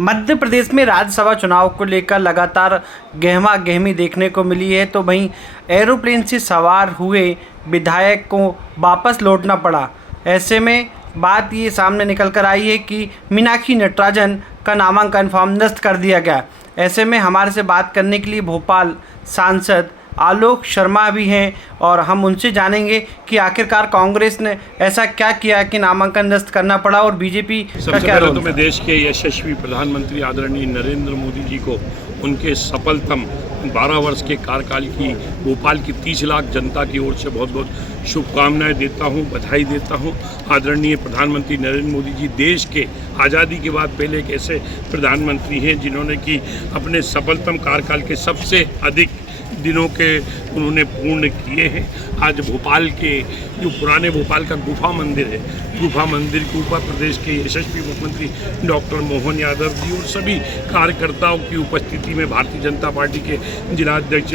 मध्य प्रदेश में राज्यसभा चुनाव को लेकर लगातार गहमा गहमी देखने को मिली है, तो वहीं एरोप्लेन से सवार हुए विधायक को वापस लौटना पड़ा। ऐसे में बात ये सामने निकल कर आई है कि मीनाक्षी नटराजन का नामांकन फॉर्म निरस्त कर दिया गया। ऐसे में हमारे से बात करने के लिए भोपाल सांसद आलोक शर्मा भी हैं और हम उनसे जानेंगे कि आखिरकार कांग्रेस ने ऐसा क्या किया कि नामांकन निरस्त करना पड़ा और बीजेपी का क्या रोल। तो मैं देश के यशस्वी प्रधानमंत्री आदरणीय नरेंद्र मोदी जी को उनके सफलतम 12 वर्ष के कार्यकाल की भोपाल की 30 लाख जनता की ओर से बहुत बहुत शुभकामनाएं देता हूं, बधाई देता हूं। आदरणीय प्रधानमंत्री नरेंद्र मोदी जी देश के आज़ादी के बाद पहले एक ऐसे प्रधानमंत्री हैं जिन्होंने कि अपने सफलतम कार्यकाल के सबसे अधिक दिनों के उन्होंने पूर्ण किए हैं। आज भोपाल के जो पुराने भोपाल का गुफा मंदिर है, गुफा मंदिर के ऊपर प्रदेश के यशस्वी मुख्यमंत्री डॉक्टर मोहन यादव जी और सभी कार्यकर्ताओं की उपस्थिति में भारतीय जनता पार्टी के जिलाध्यक्ष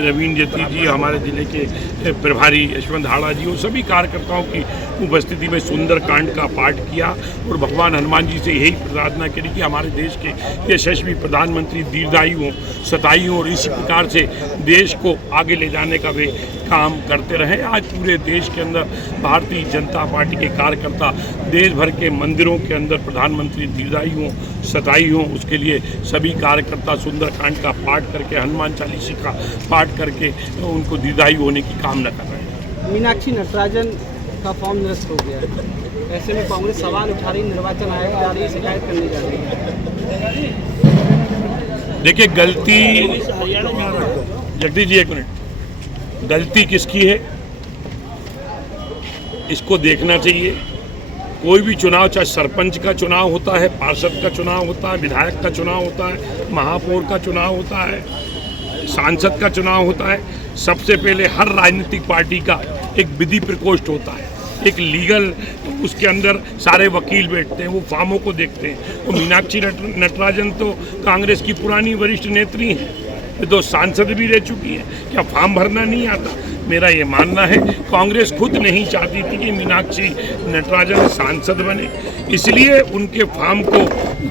नवीन जती जी, हमारे जिले के प्रभारी यशवंत हाड़ा जी और सभी कार्यकर्ताओं की उपस्थिति में सुंदरकांड का पाठ किया और भगवान हनुमान जी से यही प्रार्थना करी कि हमारे देश के यशस्वी प्रधानमंत्री दीर्घायु हों, शतायु हों और इसी प्रकार से देश को आगे ले जाने का वे काम करते रहे। आज पूरे देश के अंदर भारतीय जनता पार्टी के कार्यकर्ता देश भर के मंदिरों के अंदर प्रधानमंत्री दीर्घायु हों, शतायु हों, उसके लिए सभी कार्यकर्ता सुंदरकांड का पाठ करके, हनुमान चालीसा का पाठ करके उनको दीर्घायु होने की कामना कर रहे हैं। मीनाक्षी नटराजन का फॉर्म निरस्त हो गया है। ऐसे में कांग्रेस सवाल उठा रही, निर्वाचन आयोग जा रही, शिकायत करने जा रही है। देखिए, गलती, जगदीश जी एक मिनट, गलती किसकी है इसको देखना चाहिए। कोई भी चुनाव, चाहे सरपंच का चुनाव होता है, पार्षद का चुनाव होता है, विधायक का चुनाव होता है, महापौर का चुनाव होता है, सांसद का चुनाव होता है, सबसे पहले हर राजनीतिक पार्टी का एक विधि प्रकोष्ठ होता है, एक लीगल, उसके अंदर सारे वकील बैठते हैं, वो फॉर्मों को देखते हैं। तो मीनाक्षी नटराजन तो कांग्रेस की पुरानी वरिष्ठ नेत्री हैं, तो सांसद भी रह चुकी है, क्या फॉर्म भरना नहीं आता? मेरा ये मानना है कांग्रेस खुद नहीं चाहती थी कि मीनाक्षी नटराजन सांसद बने, इसलिए उनके फॉर्म को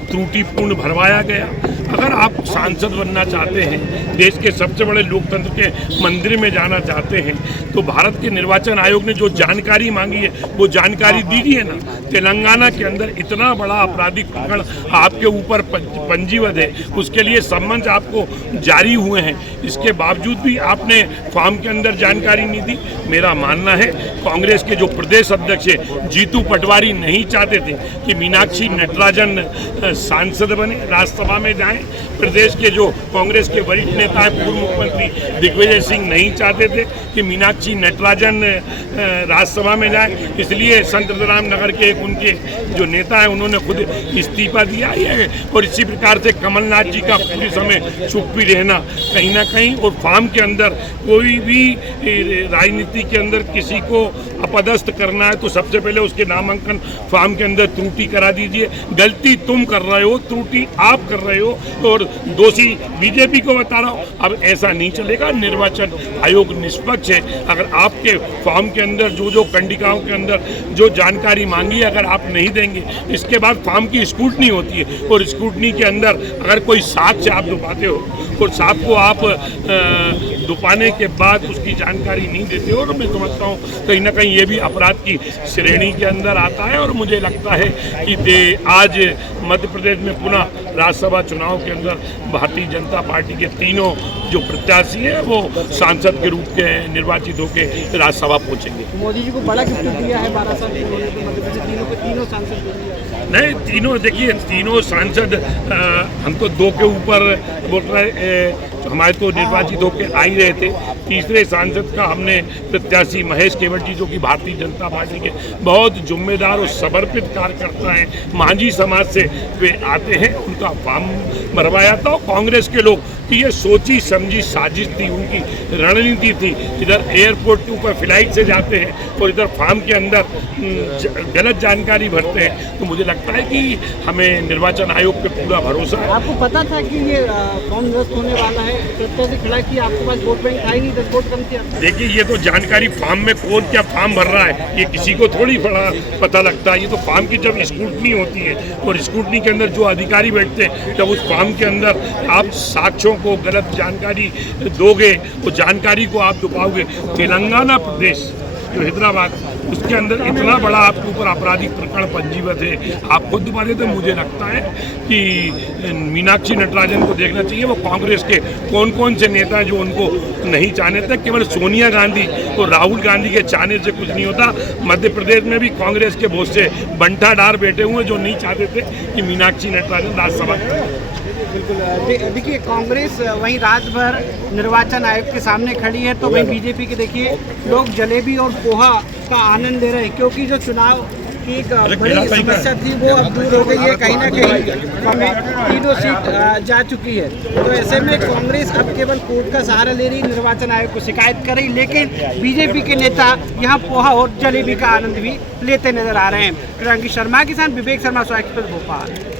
त्रुटिपूर्ण भरवाया गया। अगर आप सांसद बनना चाहते हैं, देश के सबसे बड़े लोकतंत्र के मंदिर में जाना चाहते हैं, तो भारत के निर्वाचन आयोग ने जो जानकारी मांगी है वो जानकारी दीजिए ना। तेलंगाना के अंदर इतना बड़ा आपराधिक प्रकरण आपके ऊपर पंजीबद्ध है, उसके लिए सम्मन आपको जारी हुए हैं, इसके बावजूद भी आपने फॉर्म के अंदर जानकारी नहीं दी। मेरा मानना है कांग्रेस के जो प्रदेश अध्यक्ष है जीतू पटवारी नहीं चाहते थे कि मीनाक्षी नटराजन सांसद बने, राज्यसभा में जाएं। प्रदेश के जो कांग्रेस के वरिष्ठ नेता हैं, पूर्व मुख्यमंत्री दिग्विजय सिंह नहीं चाहते थे कि मीनाक्षी नटराजन राज्यसभा में जाए, इसलिए संत राम नगर के एक उनके जो नेता हैं उन्होंने खुद इस्तीफा दिया है। और इसी प्रकार से कमलनाथ जी का पूरे समय चुप भी रहना कहीं ना कहीं, और फॉर्म के अंदर कोई भी राजनीति के अंदर किसी को अपदस्थ करना है तो सबसे पहले उसके नामांकन फॉर्म के अंदर त्रुटि करा दीजिए। गलती तुम कर रहे हो, त्रुटि आप कर रहे हो और दोषी बीजेपी को बता रहा हूँ। अब ऐसा नहीं चलेगा, निर्वाचन आयोग निष्पक्ष है। अगर आपके फॉर्म के अंदर जो कंडिकाओं के अंदर जो जानकारी मांगी है अगर आप नहीं देंगे, इसके बाद फॉर्म की स्क्रूटनी होती है और स्क्रूटनी के अंदर अगर कोई साक्ष्य आप दुपाते हो और साहब को आप दुपाने के बाद उसकी जानकारी नहीं देते हो, और मैं समझता हूँ कहीं ना कहीं ये भी अपराध की श्रेणी के अंदर आता है। और मुझे लगता है कि आज मध्य प्रदेश में पुनः राज्यसभा चुनाव के अंदर भारतीय जनता पार्टी के तीनों जो प्रत्याशी हैं वो सांसद के रूप के निर्वाचित होकर राज्यसभा पहुँचेंगे। मोदी जी को बड़ा गिफ्ट दिया है 12 साल के तीनों सांसद। नहीं, तीनों, देखिए तीनों सांसद, हम तो 2 के ऊपर बोल रहे, हमारे तो निर्वाचित होकर आ ही रहे थे। तीसरे सांसद का हमने प्रत्याशी महेश केवट जी, जो कि भारतीय जनता पार्टी के बहुत जिम्मेदार और समर्पित कार्यकर्ता हैं, मांझी समाज से वे आते हैं, उनका फॉर्म भरवाया था। कांग्रेस के लोग कि ये सोची समझी साजिश थी, उनकी रणनीति थी। इधर एयरपोर्ट के ऊपर फ्लाइट से जाते हैं और इधर फॉर्म के अंदर गलत जानकारी भरते हैं। तो मुझे लगता है कि हमें निर्वाचन आयोग पे पूरा भरोसा है। आपको पता था कि ये फॉर्म निरस्त होने वाला है सत्ता से खड़ा किया, आपके पास वोट बैंक था ही नहीं, 10 वोट कम थे। देखिए, ये तो जानकारी फॉर्म में कौन क्या फॉर्म भर रहा है ये किसी को थोड़ी पता लगता है। ये तो फॉर्म की जब स्क्रूटनी होती है और स्क्रूटनी के अंदर जो अधिकारी बैठते हैं, जब उस फॉर्म के अंदर आप साक्ष्यों को गलत जानकारी दोगे, वो जानकारी को आप छुपाओगे। तेलंगाना प्रदेश जो हैदराबाद, उसके अंदर इतना बड़ा आपके ऊपर आपराधिक प्रकरण पंजीबद्ध है, आप खुद बने। तो मुझे लगता है कि मीनाक्षी नटराजन को देखना चाहिए वो कांग्रेस के कौन कौन से नेता हैं जो उनको नहीं चाहते थे। केवल सोनिया गांधी और राहुल गांधी के चाहने से कुछ नहीं होता। मध्य प्रदेश में भी कांग्रेस के बहुत से बंटाढार बैठे हुए जो नहीं चाहते थे कि मीनाक्षी नटराजन राज्यसभा करें। बिल्कुल। देखिए, कांग्रेस वहीं रात भर निर्वाचन आयोग के सामने खड़ी है, तो वहीं बीजेपी के देखिए लोग जलेबी और पोहा का आनंद ले रहे हैं, क्योंकि जो चुनाव की एक बड़ी समस्या थी वो अब दूर हो गई है। कहीं ना कहीं हमें तीनों सीट जा चुकी है। तो ऐसे में कांग्रेस अब केवल कोर्ट का सहारा ले रही, निर्वाचन आयोग को शिकायत कर रही, लेकिन बीजेपी के नेता यहाँ पोहा और जलेबी का आनंद भी लेते नजर आ रहे हैं। प्रियंकी शर्मा के साथ विवेक शर्मा, स्वास्थ्य एक्सप्रेस, भोपाल।